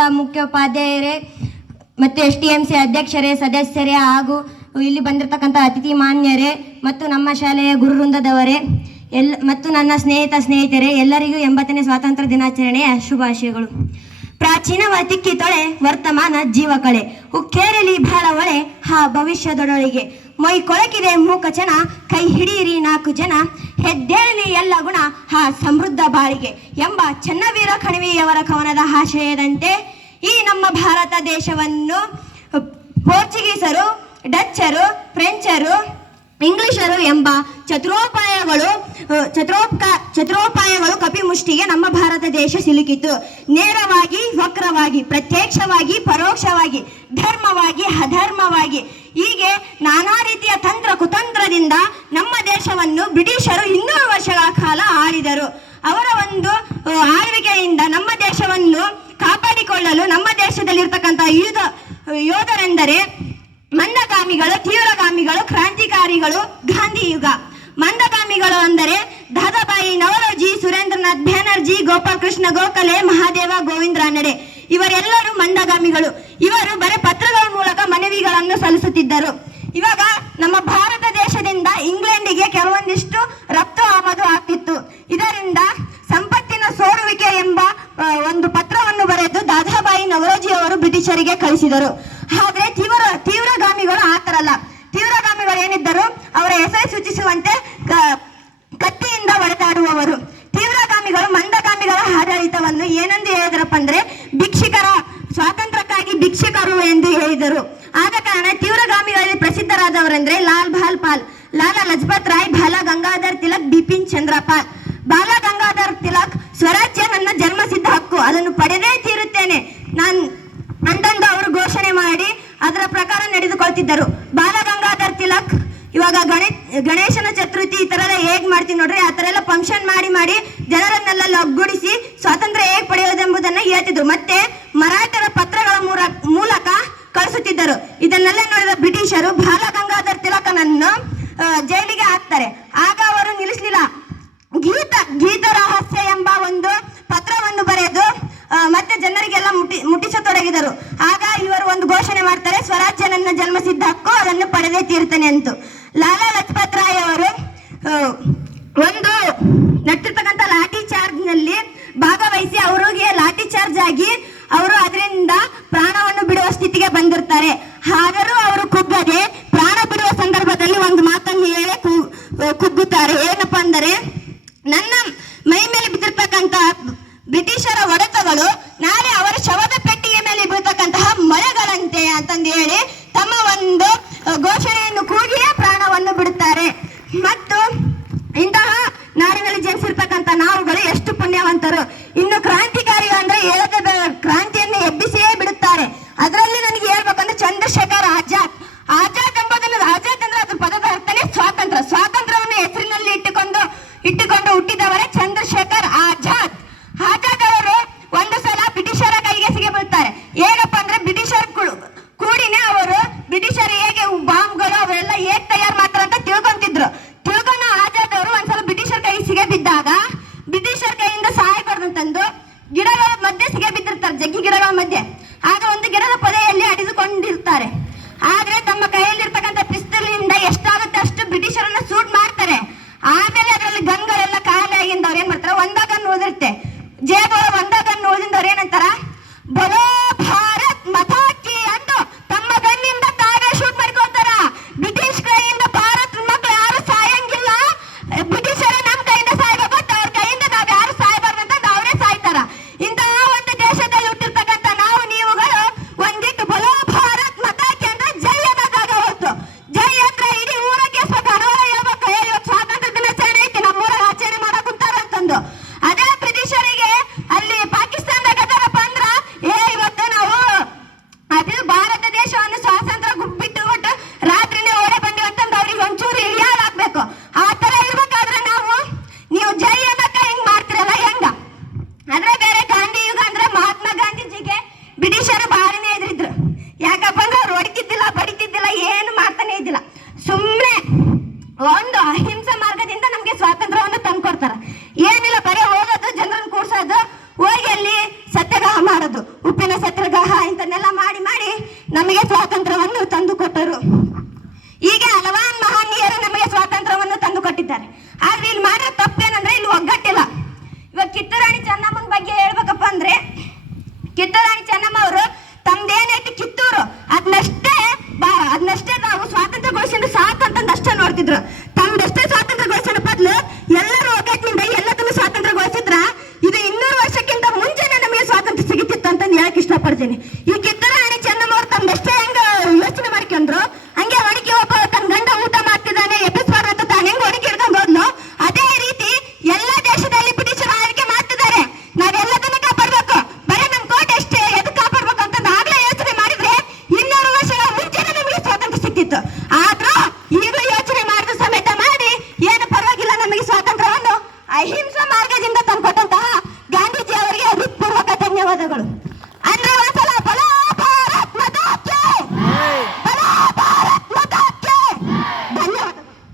ಮುಖ್ಯೋಪಾಧ್ಯಾಯರೇ ಮತ್ತು STMC ಅಧ್ಯಕ್ಷರೇ, ಸದಸ್ಯರೇ ಹಾಗೂ ಇಲ್ಲಿ ಬಂದಿರತಕ್ಕಂಥ ಅತಿಥಿ ಮಾನ್ಯರೇ ಮತ್ತು ನಮ್ಮ ಶಾಲೆಯ ಗುರುವೃಂದದವರೇ ಮತ್ತು ನನ್ನ ಸ್ನೇಹಿತರೆ ಎಲ್ಲರಿಗೂ 80ನೇ ಸ್ವಾತಂತ್ರ್ಯ ದಿನಾಚರಣೆಯ ಶುಭಾಶಯಗಳು. ಪ್ರಾಚೀನವ ತಿಕ್ಕಿ ತೊಳೆ ವರ್ತಮಾನ ಜೀವ ಕಳೆ, ಉಕ್ಕೇರಲಿ ಬಹಳ ಒಳೆ ಹಾ ಭವಿಷ್ಯದೊಡೊಳಿಗೆ, ಮೈ ಕೊಳಕಿದೆ ಮೂಕಚನ ಕೈ ಹಿಡಿಯಿರಿ 4 ಜನ, ಹೆದ್ದೇಳಲಿ ಎಲ್ಲ ಗುಣ ಹಾ ಸಮೃದ್ಧ ಬಾಳಿಗೆ ಎಂಬ ಚನ್ನವೀರ ಕಣಿವೆಯವರ ಕವನದ ಆಶಯದಂತೆ ಈ ನಮ್ಮ ಭಾರತ ದೇಶವನ್ನು ಪೋರ್ಚುಗೀಸರು, ಡಚ್ಚರು, ಫ್ರೆಂಚರು, ಇಂಗ್ಲಿಷರು ಎಂಬ ಚತುರೋಪಾಯಗಳು ಕಪಿಮುಷ್ಟಿಗೆ ನಮ್ಮ ಭಾರತ ದೇಶ ಸಿಲುಕಿತು. ನೇರವಾಗಿ, ವಕ್ರವಾಗಿ, ಪ್ರತ್ಯಕ್ಷವಾಗಿ, ಪರೋಕ್ಷವಾಗಿ, ಧರ್ಮವಾಗಿ, ಅಧರ್ಮವಾಗಿ ಹೀಗೆ ನಾನಾ ರೀತಿಯ ತಂತ್ರ ಕುತಂತ್ರದಿಂದ ನಮ್ಮ ದೇಶವನ್ನು ಬ್ರಿಟಿಷರು 200 ವರ್ಷಗಳ ಕಾಲ ಆಳಿದರು. ಅವರ ಒಂದು ಆಳ್ವಿಕೆಯಿಂದ ನಮ್ಮ ದೇಶವನ್ನು ಕಾಪಾಡಿಕೊಳ್ಳಲು ನಮ್ಮ ದೇಶದಲ್ಲಿರ್ತಕ್ಕಂಥ ಯೋಧರೆಂದರೆ ಮಂದಗಾಮಿಗಳು, ತೀವ್ರಗಾಮಿಗಳು, ಕ್ರಾಂತಿಕಾರಿಗಳು, ಗಾಂಧಿ ಯುಗ. ಮಂದಗಾಮಿಗಳು ಅಂದರೆ ದಾದಾಬಾಯಿ ನವರೋಜಿ, ಸುರೇಂದ್ರನಾಥ್ ಬ್ಯಾನರ್ಜಿ, ಗೋಪಾಲಕೃಷ್ಣ ಗೋಖಲೆ, ಮಹಾದೇವ ಗೋವಿಂದ ರಾನಡೆ ಇವರೆಲ್ಲರೂ ಮಂದಗಾಮಿಗಳು. ಇವರು ಬರೀ ಪತ್ರಗಳ ಮೂಲಕ ಮನವಿಗಳನ್ನು ಸಲ್ಲಿಸುತ್ತಿದ್ದರು. ಇವಾಗ ನಮ್ಮ ಭಾರತ ದೇಶದಿಂದ ಇಂಗ್ಲೆಂಡಿಗೆ ಕೆಲವೊಂದಿಷ್ಟು ರಫ್ತು ಆಮದು ಆಗ್ತಿತ್ತು. ಇದರಿಂದ ಸಂಪತ್ತಿನ ಸೋರುವಿಕೆ ಎಂಬ ಒಂದು ಪತ್ರವನ್ನು ಬರೆದು ದಾದಾಬಾಯಿ ನವರೋಜಿ ಅವರು ಬ್ರಿಟಿಷರಿಗೆ ಕಳಿಸಿದರು. ಆದ್ರೆ ತೀವ್ರಗಾಮಿಗಳು ಆತರಲ್ಲ. ತೀವ್ರಗಾಮಿಗಳು ಏನಿದ್ದರು, ಅವರ ಹೆಸರು ಸೂಚಿಸುವಂತೆ ಕತ್ತಿಯಿಂದ ಹೊಡೆದಾಡುವವರು. ತೀವ್ರಗಾಮಿಗಳು ಮಂದಗಾಮಿಗಳ ಆಡಳಿತವನ್ನು ಏನೆಂದು ಹೇಳಿದರಪ್ಪ ಅಂದ್ರೆ ಭಿಕ್ಷುಕರ ಸ್ವಾತಂತ್ರ್ಯಕ್ಕಾಗಿ ಭಿಕ್ಷುಕರು ಎಂದು ಹೇಳಿದರು. ಆದ ಕಾರಣ ತೀವ್ರಗಾಮಿಗಳಲ್ಲಿ ಪ್ರಸಿದ್ಧರಾದವರೆಂದ್ರೆ ಲಾಲಾ ಲಜಪತ್ ರಾಯ್, ಬಾಲ ಗಂಗಾಧರ್ ತಿಲಕ್, ಬಿಪಿನ್ ಚಂದ್ರ ಪಾಲ್. ಬಾಲ ಗಂಗಾಧರ್ ತಿಲಕ್ ಸ್ವರಾಜ್ಯ ನನ್ನ ಜನ್ಮಸಿದ್ಧ ಹಕ್ಕು, ಅದನ್ನು ಪಡೆದೇ ತೀರುತ್ತೇನೆ ಅಂತಂದು ಅವರು ಘೋಷಣೆ ಮಾಡಿ ಅದರ ಪ್ರಕಾರ ನಡೆದುಕೊಳ್ತಿದ್ದರು. ಬಾಲ ಗಂಗಾಧರ್ ತಿಲಕ್ ಇವಾಗ ಗಣೇಶನ ಚತುರ್ಥಿ ಈ ತರ ಎಲ್ಲ ಹೇಗ್ ಮಾಡ್ತೀವಿ ನೋಡ್ರಿ, ಆ ತರ ಎಲ್ಲ ಫಂಕ್ಷನ್ ಮಾಡಿ ಜನರನ್ನೆಲ್ಲ ಒಗ್ಗೂಡಿಸಿ ಸ್ವಾತಂತ್ರ್ಯ ಹೇಗ್ ಪಡೆಯೋದೆಂಬುದನ್ನ ಹೇಳ್ತಿದ್ರು. ಮತ್ತೆ ಮರಾಠರ ಪತ್ರಗಳ ಮೂಲಕ ಕಳಿಸುತ್ತಿದ್ದರು. ಇದನ್ನೆಲ್ಲ ನೋಡಿದ ಬ್ರಿಟಿಷರು ಬಾಲ ಗಂಗಾಧರ್ ತಿಲಕನನ್ನು ಜೈಲಿಗೆ ಹಾಕ್ತಾರೆ. ಆಗ ಅವರು ನಿಲ್ಲಿಸಲಿಲ್ಲ. ಗೀತ ರಹಸ್ಯ ಎಂಬ ಒಂದು ಪತ್ರವನ್ನು ಬರೆದು ಮತ್ತೆ ಜನರಿಗೆಲ್ಲ ಮುಟ್ಟಿಸತೊಡಗಿದರು. ಆಗ ಇವರು ಒಂದು ಘೋಷಣೆ ಮಾಡ್ತಾರೆ, ಸ್ವರಾಜ್ಯ ನನ್ನ ಜನ್ಮಸಿದ್ಧ ಹಕ್ಕು, ಅದನ್ನು ಪಡೆದೇ ತೀರ್ತೇನೆ ಅಂತ. ಲಾಲಾ ಲಜಪತ್ ರಾಯ್ ಅವರು ಒಂದು ನಡೆತಿರ್ತಕ್ಕಂಥ ಲಾಠಿ ಚಾರ್ಜ್ ನಲ್ಲಿ ಭಾಗವಹಿಸಿ ಅವರಿಗೆ ಲಾಠಿ ಚಾರ್ಜ್ ಆಗಿ ಅವರು ಅದರಿಂದ ಪ್ರಾಣವನ್ನು ಬಿಡುವ ಸ್ಥಿತಿಗೆ ಬಂದಿರ್ತಾರೆ. ಆದರೂ ಅವರು ಕುಗ್ಗದೆ ಪ್ರಾಣ ಬಿಡುವ ಸಂದರ್ಭದಲ್ಲಿ ಒಂದು ಮಾತನ್ನು ಹೇಳಿ ಕುಗ್ಗುತ್ತಾರೆ. ಏನಪ್ಪಾ ಅಂದರೆ, ನನ್ನ ಮೈ ಮೇಲೆ ಬಿದ್ದಿರ್ತಕ್ಕಂಥ ಬ್ರಿಟಿಷರ ಹೊಡೆತಗಳು ನಾಳೆ ಅವರ ಶವದ ಪೆಟ್ಟಿಗೆ ಮೇಲೆ ಬೀಳ್ತಕ್ಕಂತಹ ಮಳೆಗಳಂತೆ ಅಂತಂದು ಹೇಳಿ ತಮ್ಮ ಒಂದು ಘೋಷಣೆಯನ್ನು ಕೂಗಿಯೇ ಪ್ರಾಣವನ್ನು ಬಿಡುತ್ತಾರೆ. ಮತ್ತು ಇಂತಹ ನಾಡಿನಲ್ಲಿ ಜನಿಸಿರ್ತಕ್ಕಂಥ ನಾವುಗಳು ಎಷ್ಟು ಪುಣ್ಯವಂತರು. ಇನ್ನು ಕ್ರಾಂತಿಕಾರಿಗಳು ಅಂದ್ರೆ ಹೇಳದೆ ಕ್ರಾಂತಿಯನ್ನು ಎಬ್ಬಿಸಿಯೇ ಬಿಡುತ್ತಾರೆ. ಅದರಲ್ಲಿ ನನಗೆ ಹೇಳ್ಬೇಕಂದ್ರೆ ಚಂದ್ರಶೇಖರ್ ಆಜಾದ್ ಎಂಬುದನ್ನು, ಆಜಾದ್ ಅಂದ್ರೆ ಅದ್ರ ಪದದ ಅರ್ಥನೇ ಸ್ವಾತಂತ್ರ್ಯವನ್ನು ಹೆಸರಿನಲ್ಲಿ ಇಟ್ಟುಕೊಂಡು ಹುಟ್ಟಿದವರೇ ಚಂದ್ರಶೇಖರ್ ಆಜಾದ್. ಅವರು ಒಂದು ಸಲ ಬ್ರಿಟಿಷರ ಕೈಗೆ ಸಿಗಬೀಳ್ತಾರೆ. ಹೇಗಪ್ಪ ಅಂದ್ರೆ ಬ್ರಿಟಿಷರ್ ಕೂಡಿನೇ ಅವರು ಬ್ರಿಟಿಷರು ಹೇಗೆ ಬಾಂಬ್ಗಳು ಅವರೆಲ್ಲ ಹೇಗ್ ತಯಾರು ಮಾಡ್ತಾರೆ ಅಂತ ತಿಳ್ಕೊಂತಿದ್ರು. ತಿಳ್ಕೊಂಡು ಆಜಾದ್ ಅವರು ಒಂದ್ಸಲ ಬ್ರಿಟಿಷರ್ ಕೈಗೆ ಸಿಗಬಿದ್ದಾಗ ಬ್ರಿಟಿಷರ್ ಕೈಯಿಂದ ಸಹಾಯ ಕೊಡದಂತಂದು ಗಿಡಗಳ ಮಧ್ಯೆ ಸಿಗಬಿದ್ದಿರ್ತಾರೆ, ಜಗ್ಗಿ ಗಿಡಗಳ ಮಧ್ಯೆ. ಆಗ ಒಂದು ಗಿಡದ ಪೊದೆಯಲ್ಲಿ ಅಡಿದುಕೊಂಡಿರ್ತಾರೆ. ಆದ್ರೆ ತಮ್ಮ ಕೈಯಲ್ಲಿರ್ತಕ್ಕಂಥ ಪಿಸ್ತೂಲಿಂದ ಎಷ್ಟಾಗುತ್ತೆ ಅಷ್ಟು ಬ್ರಿಟಿಷರನ್ನ ಶೂಟ್ ಮಾಡ್ತಾರೆ. ಆಮೇಲೆ ಅದರಲ್ಲಿ ಗನ್ಗಳೆಲ್ಲ ಖಾಲಿ ಆಗಿಂದ ಅವ್ರು ಏನ್ ಮಾಡ್ತಾರೆ, ಒಂದಾಗ ಉಳಿದಿರುತ್ತೆ ಜೇಬ, ಒಂದಾಗ ಉಳಿದಿಂದವ್ರು ಏನಂತಾರ, ಬಲೋ ಭಾರತ್ ಮತಾಕಿ ಅಂತ ತಮ್ಮ ಗನ್ನಿಂದ ತಾವೇ ಶೂಟ್ ಮಾಡ್ಕೊಳ್ತಾರ. ಬ್ರಿಟಿಷ್ ಕೈಯಿಂದ ಭಾರತ್ ಮಕ್ಕಳು ಯಾರು ಸಾಯಂಗಿಲ್ಲ, ಬ್ರಿಟಿಷರೇ ನಮ್ಮ ಕೈಯಿಂದ ಸಾಯ್ಬೇಕು, ಅವ್ರ ಕೈಯಿಂದ ನಾವ್ ಯಾರು ಸಾಯ್ಬಾರ್ದಂತ ಅವರೇ ಸಾಯ್ತಾರ. ಇಂತಹ ಒಂದು ದೇಶದಲ್ಲಿ ಹುಟ್ಟಿರ್ತಕ್ಕಂಥ ನಾವು ನೀವುಗಳು ಒಂದಿಟ್ಟು ಬಲೋ ಭಾರತ್ ಮತ ನಮಗೆ ಸ್ವಾತಂತ್ರ್ಯವನ್ನು ತಂದುಕೊಟ್ಟರು. ಹೀಗೆ ಹಲವಾರು ಮಹನೀಯರು ನಮಗೆ ಸ್ವಾತಂತ್ರ್ಯವನ್ನು ತಂದುಕೊಟ್ಟಿದ್ದಾರೆ. ಆದ್ರೆ ಇಲ್ಲಿ ಮಾಡೋ ತಪ್ಪೇನಂದ್ರೆ ಇಲ್ಲಿ ಒಗ್ಗಟ್ಟಿಲ್ಲ. ಇವಾಗ ಕಿತ್ತೂರಾಣಿ ಚೆನ್ನಮ್ಮನ ಬಗ್ಗೆ ಹೇಳ್ಬೇಕಪ್ಪ ಅಂದ್ರೆ, ಕಿತ್ತೂರಾಣಿ ಚೆನ್ನಮ್ಮ ಅವರು ತಮ್ದೇನೈತಿ ಕಿತ್ತೂರು ಅದನ್ನಷ್ಟೇ ನಾವು ಸ್ವಾತಂತ್ರ್ಯಗೊಳಿಸಿದ್ರೆ ಸಾಕಂತಂದಷ್ಟೇ ನೋಡ್ತಿದ್ರು. ತಮ್ದಷ್ಟೇ ಸ್ವಾತಂತ್ರ್ಯಗೊಳಿಸೋ ಬದಲು ಎಲ್ಲರೂ ಒಗ್ಗಟ್ಟಿನಿಂದ ಎಲ್ಲದನ್ನು ಸ್ವಾತಂತ್ರ್ಯಗೊಳಿಸಿದ್ರ ಇದು 200 ವರ್ಷಕ್ಕಿಂತ ಮುಂಚೆನೆ ನಮಗೆ ಸ್ವಾತಂತ್ರ್ಯ ಸಿಗುತ್ತಿತ್ತು ಅಂತಂದು ಹೇಳಕ್ ಇಷ್ಟಪಡ್ತೀನಿ.